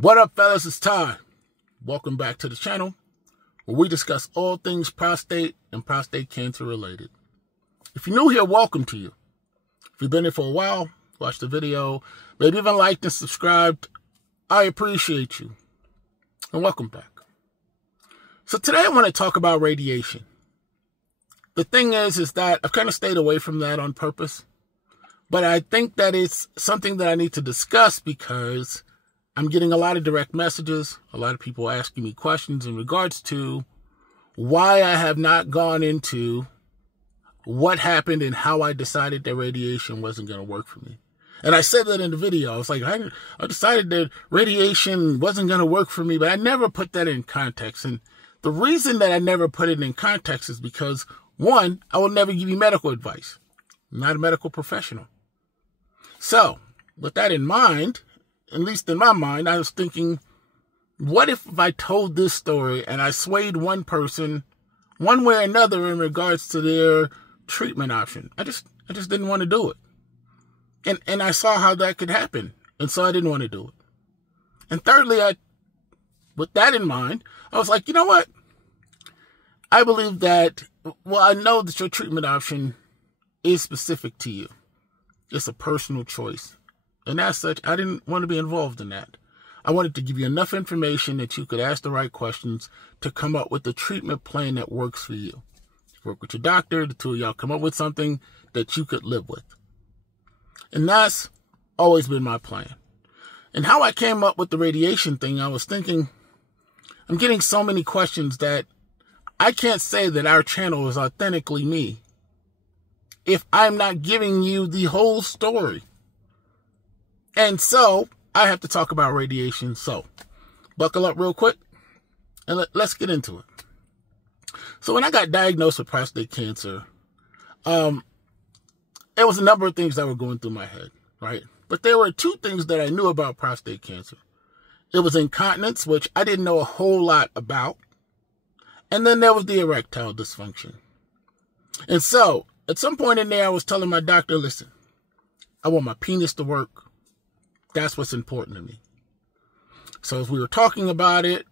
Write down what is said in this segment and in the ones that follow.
What up, fellas? It's Ty. Welcome back to the channel where we discuss all things prostate and prostate cancer related. If you're new here, welcome to you. If you've been here for a while, watch the video, maybe even liked and subscribed, I appreciate you. And welcome back. So today I want to talk about radiation. The thing is that I've kind of stayed away from that on purpose. But I think that it's something that I need to discuss because I'm getting a lot of direct messages, a lot of people asking me questions in regards to why I have not gone into what happened and how I decided that radiation wasn't going to work for me. And I said that in the video. I was like, I decided that radiation wasn't going to work for me, but I never put that in context. And the reason that I never put it in context is because, one, I will never give you medical advice. I'm not a medical professional. So, with that in mind, at least in my mind, I was thinking, what if I told this story and I swayed one person one way or another in regards to their treatment option? I just didn't want to do it. And I saw how that could happen. And so I didn't want to do it. And thirdly, with that in mind, I was like, you know what? I believe that, I know that your treatment option is specific to you. It's a personal choice. And as such, I didn't want to be involved in that. I wanted to give you enough information that you could ask the right questions to come up with a treatment plan that works for you. Work with your doctor, the two of y'all come up with something that you could live with. And that's always been my plan. And how I came up with the radiation thing, I was thinking, I'm getting so many questions that I can't say that our channel is authentically me if I'm not giving you the whole story. And so, I have to talk about radiation. So, buckle up real quick and let's get into it. So, when I got diagnosed with prostate cancer, it was a number of things that were going through my head, right? But there were two things that I knew about prostate cancer. It was incontinence, which I didn't know a whole lot about. And then there was the erectile dysfunction. And so, at some point in there, I was telling my doctor, listen, I want my penis to work. That's what's important to me. So as we were talking about it,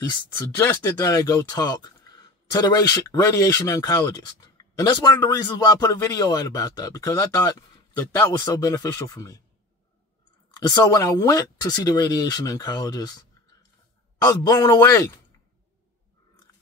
he suggested that I go talk to the radiation oncologist. And that's one of the reasons why I put a video out about that, because I thought that that was so beneficial for me. And so when I went to see the radiation oncologist, I was blown away.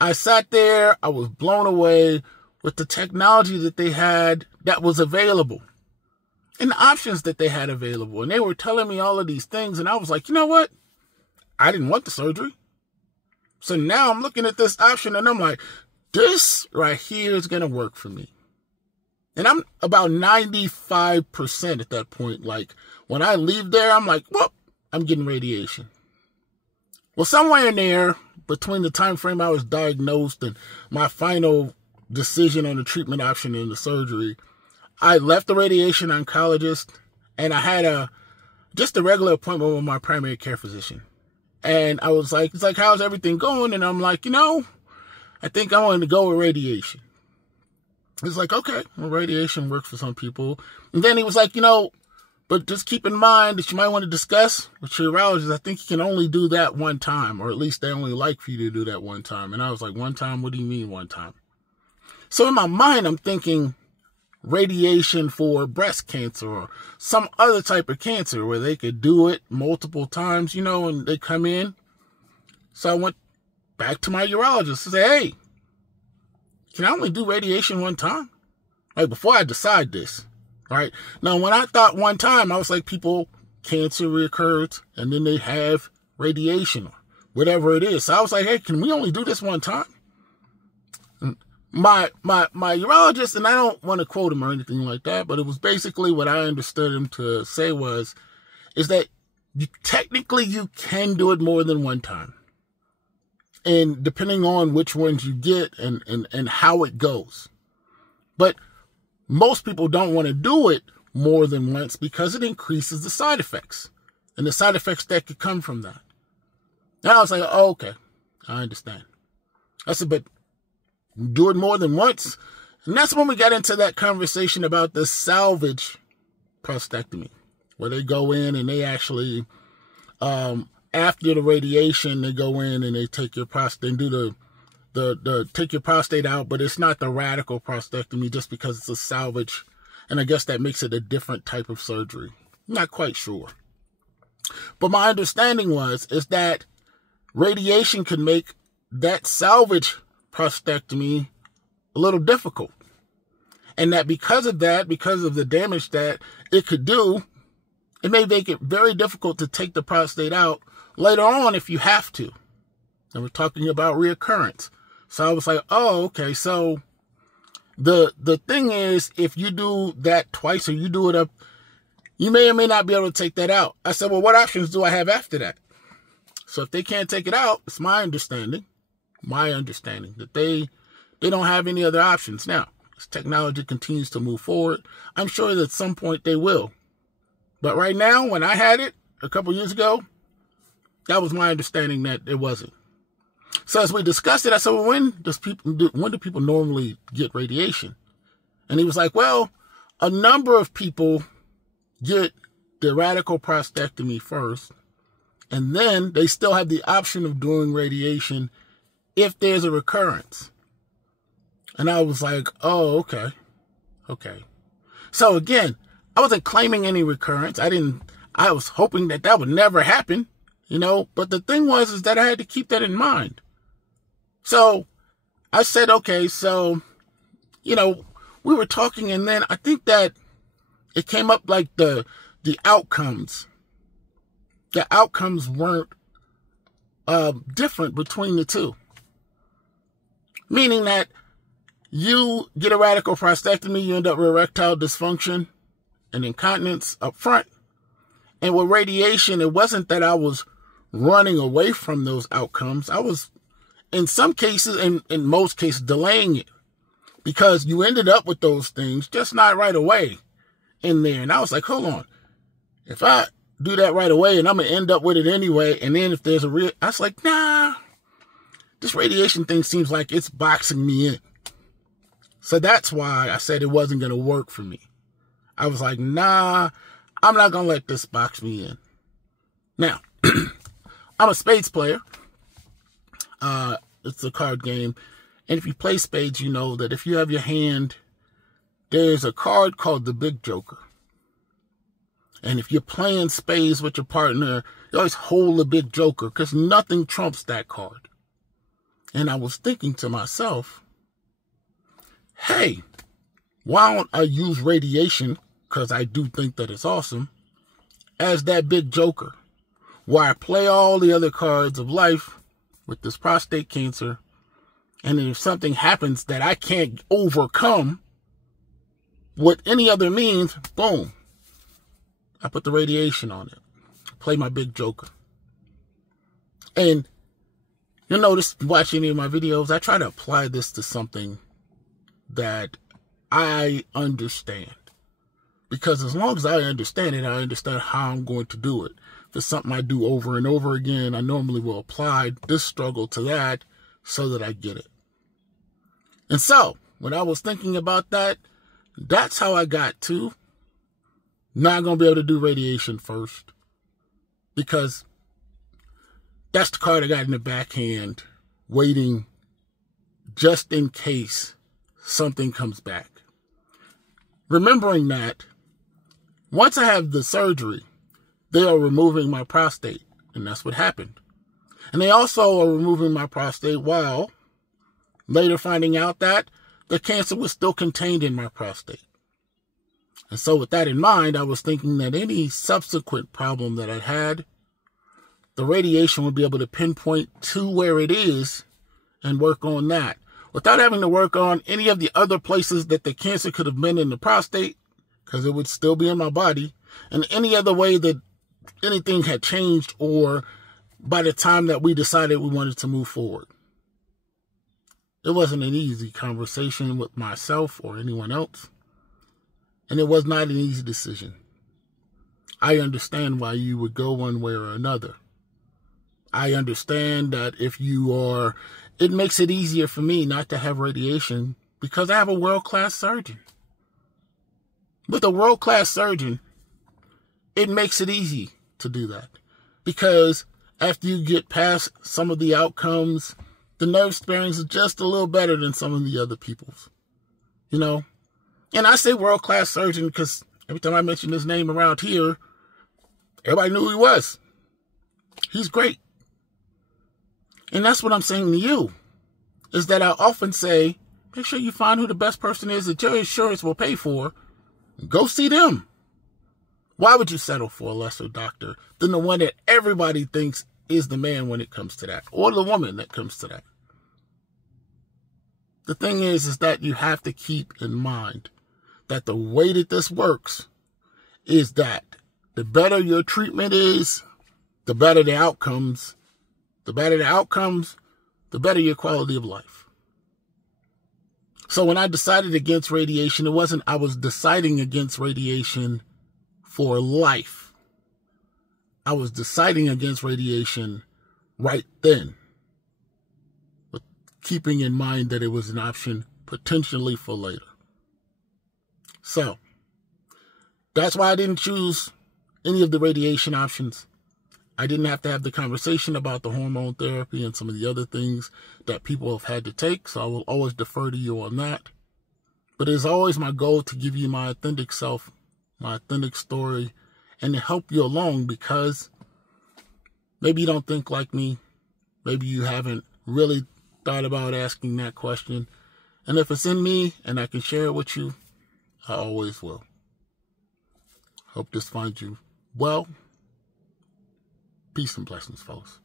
I sat there, I was blown away with the technology that they had that was available. And the options that they had available. And they were telling me all of these things. And I was like, you know what? I didn't want the surgery. So now I'm looking at this option and I'm like, this right here is going to work for me. And I'm about 95% at that point. Like when I leave there, I'm like, well, I'm getting radiation. Well, somewhere in there between the time frame I was diagnosed and my final decision on the treatment option and the surgery, I left the radiation oncologist and I had just a regular appointment with my primary care physician. And I was like, it's like, how's everything going? And I'm like, I think I want to go with radiation. He's like, okay, well, radiation works for some people. And then he was like, but just keep in mind that you might want to discuss with your urologist. I think you can only do that one time, or at least they only like for you to do that one time. And I was like, one time? What do you mean one time? So in my mind, I'm thinking radiation for breast cancer or some other type of cancer where they could do it multiple times, and they come in. So I went back to my urologist and said, hey, can I only do radiation one time? Like before I decide this, right? Now, when I thought one time, I was like, cancer recurs and then they have radiation or whatever it is. So I was like, hey, can we only do this one time? My urologist, and I don't want to quote him or anything like that, but it was basically what I understood him to say is that technically you can do it more than one time. And depending on which ones you get and how it goes. But most people don't want to do it more than once because it increases the side effects and the side effects that could come from that. And I was like, oh, okay, I understand. I said, but do it more than once. And that's when we got into that conversation about the salvage prostectomy, where they go in and they actually after the radiation, they go in and they take your prostate and do take your prostate out, but it's not the radical prostectomy just because it's a salvage. And I guess that makes it a different type of surgery. I'm not quite sure. But my understanding is that radiation could make that salvage prostectomy a little difficult. And that because of the damage that it could do, it may make it very difficult to take the prostate out later on if you have to. And we're talking about recurrence. So I was like, oh, okay. So the thing is, if you do that twice or you do it up, you may or may not be able to take that out. I said, well, what options do I have after that? So if they can't take it out, it's my understanding that they don't have any other options. Now, as technology continues to move forward, I'm sure that at some point they will. But right now, when I had it a couple years ago, that was my understanding that it wasn't. So as we discussed it, I said, well, when do people normally get radiation? And he was like, well, a number of people get the radical prostectomy first, and then they still have the option of doing radiation if there's a recurrence. And I was like, oh, okay. So again, I wasn't claiming any recurrence. I was hoping that would never happen, but the thing is that I had to keep that in mind. So I said, okay, so, we were talking, and then I think that it came up like the outcomes. The outcomes weren't different between the two. Meaning that you get a radical prostectomy, you end up with erectile dysfunction and incontinence up front. And with radiation, it wasn't that I was running away from those outcomes. I was, in some cases, and in most cases, delaying it. Because you ended up with those things, just not right away in there. And I was like, hold on. If I do that right away and I'm going to end up with it anyway, and then if there's I was like, nah, this radiation thing seems like it's boxing me in. So that's why I said it wasn't going to work for me. I was like, nah, I'm not going to let this box me in. Now, I'm a spades player. It's a card game. And if you play spades, you know that if you have your hand, there's a card called the Big Joker. And if you're playing spades with your partner, you always hold the Big Joker because nothing trumps that card. And I was thinking to myself, hey, why don't I use radiation, because I do think that it's awesome, as that Big Joker, where I play all the other cards of life with this prostate cancer, and then if something happens that I can't overcome with any other means, boom, I put the radiation on it. Play my Big Joker. And you'll notice, if you watch any of my videos, I try to apply this to something that I understand. Because as long as I understand it, I understand how I'm going to do it. If it's something I do over and over again, I normally will apply this struggle to that so that I get it. And so, when I was thinking about that, that's how I got to not going to be able to do radiation first. Because that's the card I got in the backhand, waiting just in case something comes back. Remembering that, once I have the surgery, they are removing my prostate. And that's what happened. And they also are removing my prostate while later finding out that the cancer was still contained in my prostate. And so with that in mind, I was thinking that any subsequent problem that I had, the radiation would be able to pinpoint to where it is and work on that, without having to work on any of the other places that the cancer could have been in the prostate, because it would still be in my body, and any other way that anything had changed or by the time that we decided we wanted to move forward. It wasn't an easy conversation with myself or anyone else, and it was not an easy decision. I understand why you would go one way or another. I understand that if you are, it makes it easier for me not to have radiation because I have a world-class surgeon. With a world-class surgeon, it makes it easy to do that because after you get past some of the outcomes, the nerve sparings are just a little better than some of the other people's, you know. And I say world-class surgeon because every time I mention his name around here, everybody knew who he was. He's great. And that's what I'm saying to you, is that I often say, make sure you find who the best person is that your insurance will pay for, and go see them. Why would you settle for a lesser doctor than the one that everybody thinks is the man when it comes to that, or the woman that comes to that? The thing is that you have to keep in mind that the way that this works is that the better your treatment is, the better the outcomes. The better the outcomes, the better your quality of life. So when I decided against radiation, it wasn't I was deciding against radiation for life. I was deciding against radiation right then, but keeping in mind that it was an option potentially for later. So that's why I didn't choose any of the radiation options. I didn't have to have the conversation about the hormone therapy and some of the other things that people have had to take, so I will always defer to you on that. But it's always my goal to give you my authentic self, my authentic story, and to help you along, because maybe you don't think like me. Maybe you haven't really thought about asking that question. And if it's in me and I can share it with you, I always will. Hope this finds you well. Peace and blessings, folks.